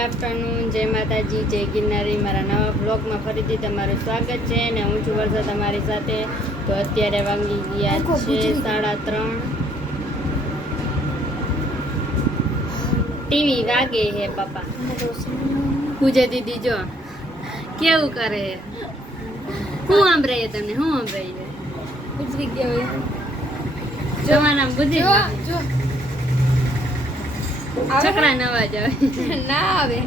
Afternoon જય માતાજી જય ગિરનારી. મારા નવા બ્લોગમાં ફરીથી તમારું સ્વાગત છે અને હું છું વર્ષા તમારી સાથે. તો અત્યારે વાગી ગયા છે સાડા ત્રણ. ટીવી વાગે હે પપ્પા. પૂજા દીદી જો. કેવું કરે? હે સાંભળાય તમને હું સાંભળાય જોવાના બુદ્ધિ? છકડા નવા જ આવે. ના આવે.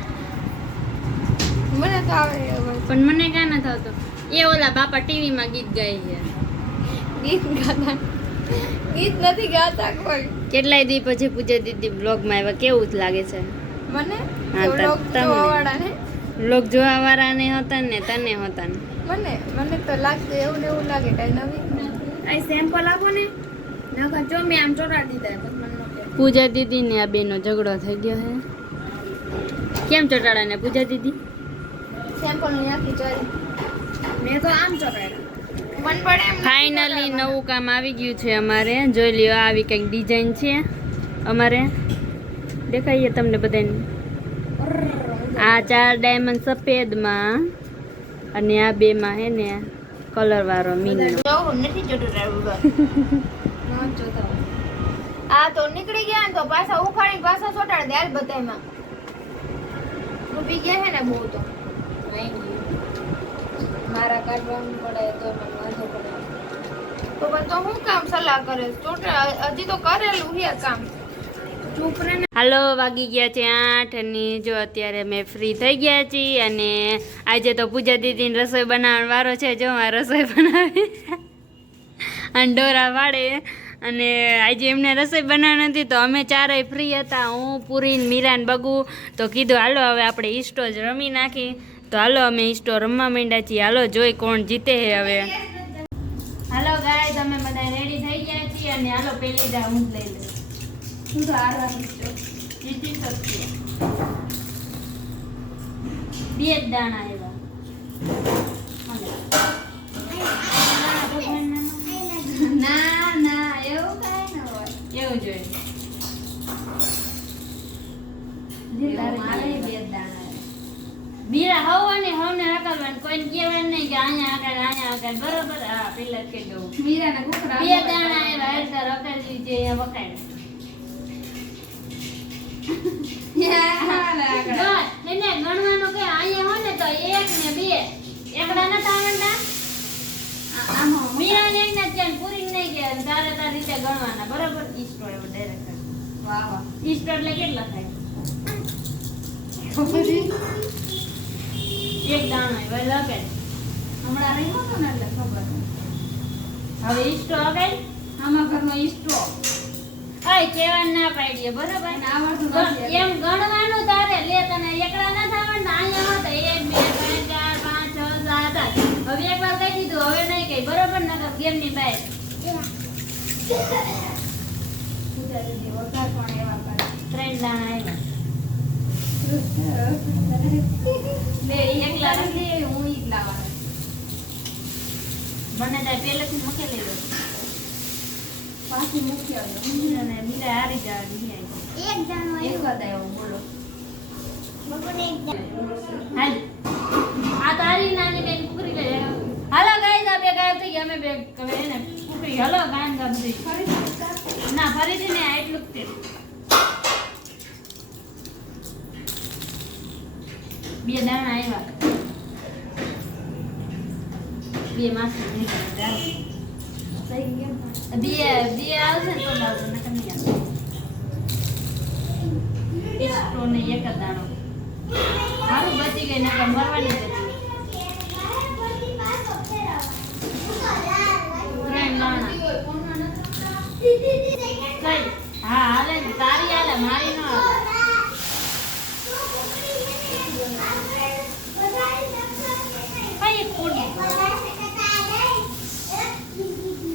મને તો આવે પણ મને કાં નથી થતો. એ ઓલા બાપા ટીવીમાં ગીત ગાય છે. ગીત ગાતા. ગીત નથી ગાતા કોઈ. કેટલાય દી પછી પૂજા દીદી બ્લોગમાં આવ્યા કેવું જ લાગે છે. મને? હા, તમને. ને બ્લોગ જોવા વાળા ને? હતા ને તને હતા ને? મને? મને તો લાગતું એવું ને એવું લાગે કઈ નવી. આ સેમ્પલ આપો ને. નકર જો મેં આમ ચોરા દીધા. ન. પૂજા દીદી ને આ બેનો ઝઘડો થઈ ગયો છે. કેમ ચોટાડા ને પૂજા દીદી ફાઇનલી નવું કામ આવી ગયું છે અમારે. જોઈ લ્યો આવી કંઈક ડિઝાઇન છે અમારે. દેખાઈએ તમને બધાને. આ ચાર ડાયમંડ સફેદમાં અને આ બેમાં હે ને કલરવાળો મીનો. નથી આ તો નીકળી ગયા ને તો પાછા ઉખાડી પાછા છોટાડ દે હાલ બધાયમાં. ડૂબી ગયા છે ને બહુ તો. મારા કાઢવાનું પડે તો મને વાંધો પડે. તો પણ તો હું કામ સલાહ કરે? ચોટે હજી તો કરેલું છે કામ. ચૂપ રહે ને હાલો વાગી ગયા છે આઠ અને જો અત્યારે મેં ફ્રી થઈ ગયા છીએ અને આજે તો પૂજા દીદીને રસોઈ બનાવવાનો વારો છે જો આ રસોઈ બનાવી અને ડોરા વાળે. અને આજે એમને રસોઈ બનાવવાની હતી તો અમે ચારેય ફ્રી હતા. હું પૂરી મીરાન, બગુ. તો કીધું, હાલો, હવે આપણે ઈસ્ટો જ રમી નાખી. તો હાલો, અમે ઈસ્ટો રમવા માંડ્યા છીએ. હાલો, જોઈ કોણ જીતે હે હવે. હાલો ગાય તમે બધા રેડી થઈ ગયા છીએ અને હાલો, પેલી હું લઈ લઉં તું તો આરામ જીતી શકીએ. બે દાણા એવા હોય જોઈએ. એવું મારે બે જ દાણા બીરા હવાને હવને હકાલવાનું કોઈને કહેવાનું નહીં કે અહીંયા હકાલ અહીંયા હકાલ બરોબર? હા પેલા જ દઉં મીરાને કુકરા બે દાણા એવા હેરતા રકાલી જે અહીંયા વકાય ગણવાનું કે અહીંયા હોય ને તો એક ને બે. એકડા નતા આવડતા આમાં મીરાને એક ને ત્યાં પૂરી નહીં હતા રીતે ગણવાના બરોબર? ઈસ્ટો એવો ડાયરેક્ટ વાહ વાહ. ઈસ્ટો એટલે કેટલા થાય? એક દાણો વળી લગે. હમણાં રહ્યો હતો ને એટલે ખબર હવે ઈસ્ટો અગાઈ આમાં ઘરનો ઈસ્ટો. આય કેવા ના પાડીએ બરોબર? એમ ગણવાનું તારે લે તને એકડા ના થવાના અહીંયા હોત એક બે ત્રણ ચાર પાંચ છ સાત આઠ હવે એક વાર કહી દીધું હવે નહીં કહી બરોબર નકર ગેમની બહાર પૂજા દીદી વઘાર પણ એવા કરે પાછી મૂકી આવ્યો અને બીજા હારી એક દાણો એક આવ્યો બોલો હાલ. આ તારી નાની બેન કુકરી લે હાલો ગાઈસ આ બે ગાયબ થઈ ગયા. અમે બે હવે એને કુકરી હાલો ગાન ગામ ના, ફરીથી ને એટલું જ બે દાણા આવ્યા બે માસ બે બે આવશે ને તો લાવજો નહીં આવે ને એક જ દાણો. સારું બચી ગઈ ને મરવાની જ હતી ત્રણ દાણા કઈ હા હાલે ને તારી હાલે મારી ન હાલે કઈ એક કોડી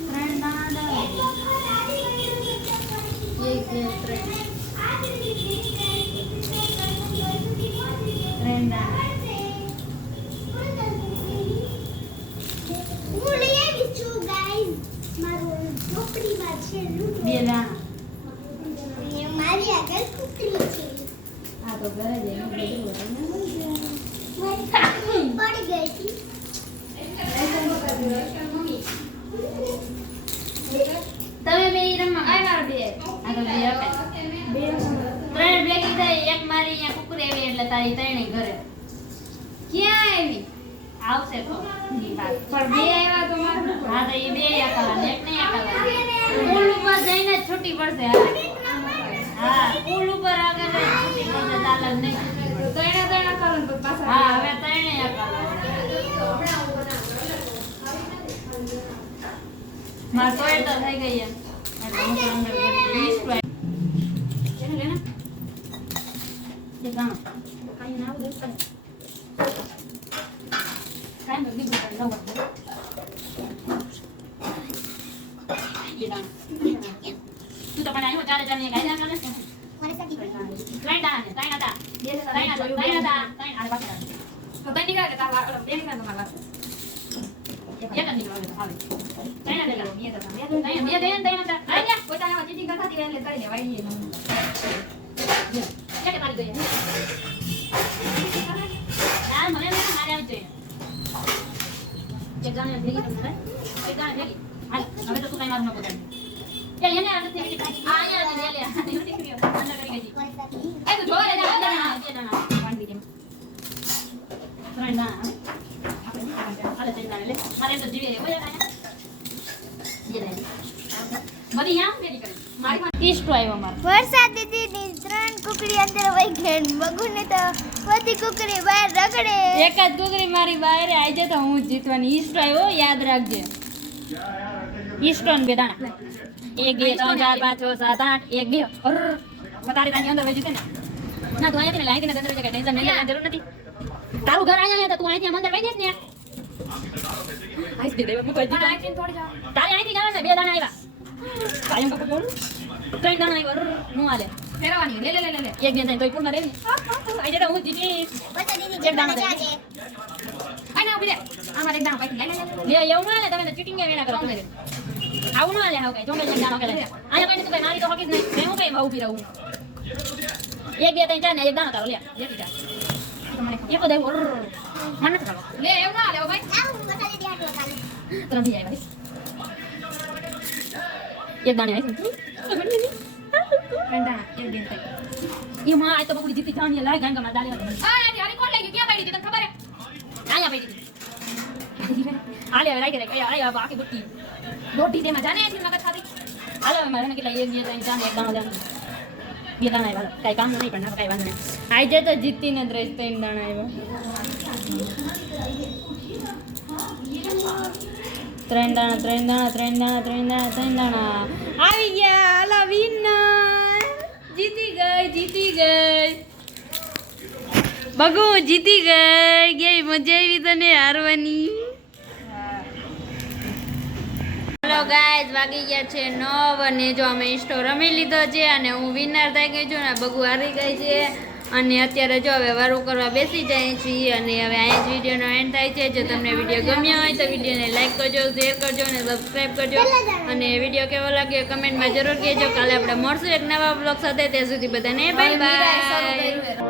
ત્રણ દાણા એક બે ત્રણ ત્રણ દાણા બે દાણા મારી આગળ કૂતરી છે આ તો ઘરે જઈને બધું પડી ગઈ હતી તમે બે રમવા આય મારો બે? આ તો બે ત્રણ ભેગી થઈ એક મારી અહીંયા કુકરી આવી એટલે તારી ત્રણેય ઘરે. ક્યાં આવી? આવશે તો. પણ બે આવ્યા તો મારું. હા તો બે એક નહીં પુલ ઉપર જઈને છૂટી પડશે હા. હા. પુલ ઉપર આગળ છૂટી પડશે ચાલે નહીં. કરો ને પાછા હા હવે ત્રણેય અકાલા માર તો થઈ ગઈ એમ. એટલે હું તો અંદર ને. આવું દે તને. ખાઈને તો બીજું કાંઈ ન એ દાણો. તું તો પણ આવ્યો ચાલે ચાલે એક આઈ દાણો ત્રણ દાણા છે, ત્રણ હતા. ત્રણ હતા, ત્રણ હતા, ત્રણ. આને પાછળ તો તઈ નીકળે કે તારા બે નીકળે તો એક જ નીકળો આવે. ત્રણ હતા પેલા. બે હતા. બે દે ને ત્રણ હતા. જા. પોતાને આમાં ચીટિંગ એટલે કરી દેવાય ઈ એનું. ક્યાં મારી જોઈએ ના મને નહીં મારે આવી જોઈએ ગાને ભેગી તમને એક ગાને ભેગી હાલ હવે તો તું કઈ મારું ન પકડ વરસાદ દીદી ત્રણ કુકડી અંદર વહી ગઈ બગુને તો કુકડી બહાર રગડે એક જ કુકરી મારી આવી જાય તો હું જીતવાની ઈસ્ટ આવ્યો યાદ રાખજે. ઈસ્ટોન બે દાણા. એક બે ત્રણ ચાર પાંચ છ સાત આઠ એક બે. તારી તારી અંદર વહી જશે ને. ના તું અહીંયા લાઈ લાઈથી ને અંદર જાય ટેન્શન નહીં જરૂર નથી. તારું ઘર અહીંયા તો તું અહીંથી અંદર જઈશ ને. તારે અહીંથી જવાનું છે? બે દાણા આવ્યા. કાયમ કપડ બોલું. ત્રણ દાણા આવ્યા. નું હાલે. ફેરવવાની. લે લે લે લે. એક બે ત્રણ તોય પૂર્ણ રે આજે હું એક દાણો દે. આ ના ઊભી રે. આમાં એક દાણો પાછી. લે, એવું ના લે તમે તો ચીટિંગ વેણા કરો તમે આવું ના લે હાવ કઈ જોમે લઈને જાણો કે આયા કઈ તું કઈ મારી તો હકીસ નહીં મેં હું કઈ ભાવ ઊભી રહું એક બે ત્રણ ચાર ને એક દાણો તારો લે એક બીજા એક દે ઓર મને નથી ખાવો લે, એવું ના લેવો ભાઈ. ત્રણથી જાય ભાઈ એક દાણે આવી એક ત્રણ. એ માં આ તો બકુડી જીતી જાણી લાય ગાંગા માં દાલે આ યાર કોણ લઈ ગયું? ક્યાં પડી હતી? તને ખબર હે? આયા પડી આલે હવે રાઈતે આલે હવે આખી બુટ્ટી દોઢી. હાલો, મારે કેટલા એક બે, ત્રણ દાણો કામ નહીં, પણ કઈ નહીં. આજે તો જીતીને જ રહીશ ત્રણ દાણા આવ્યા ત્રણ દાણા ત્રણ દાણા ત્રણ દાણા ત્રણ દાણા ત્રણ દાણા. આવી ગયા, હાલો વિનર જીતી ગઈ જીતી ગઈ. બગુ, જીતી ગઈ. ગઈ મજા આવી તને હારવાની. હેલો ગાઈઝ વાગી ગયા છે નવ અને જો અમે ઇન્સ્ટો રમી લીધો છે અને હું વિનર થઈ ગઈ છું ને બગુ હારી ગઈ છે. અને અત્યારે જો હવે વારું કરવા બેસી જાય છીએ અને હવે અહીંયા જ વિડીયોનો એન્ડ થાય છે. જો તમને વીડિયો ગમ્યો હોય તો વિડીયોને લાઈક કરજો શેર કરજો અને સબસ્ક્રાઈબ કરજો. અને વીડિયો કેવો લાગ્યો કમેન્ટમાં જરૂર કહેજો. કાલે આપણે મળશું એક નવા બ્લોગ સાથે. ત્યાં સુધી બધાને બાય બાય.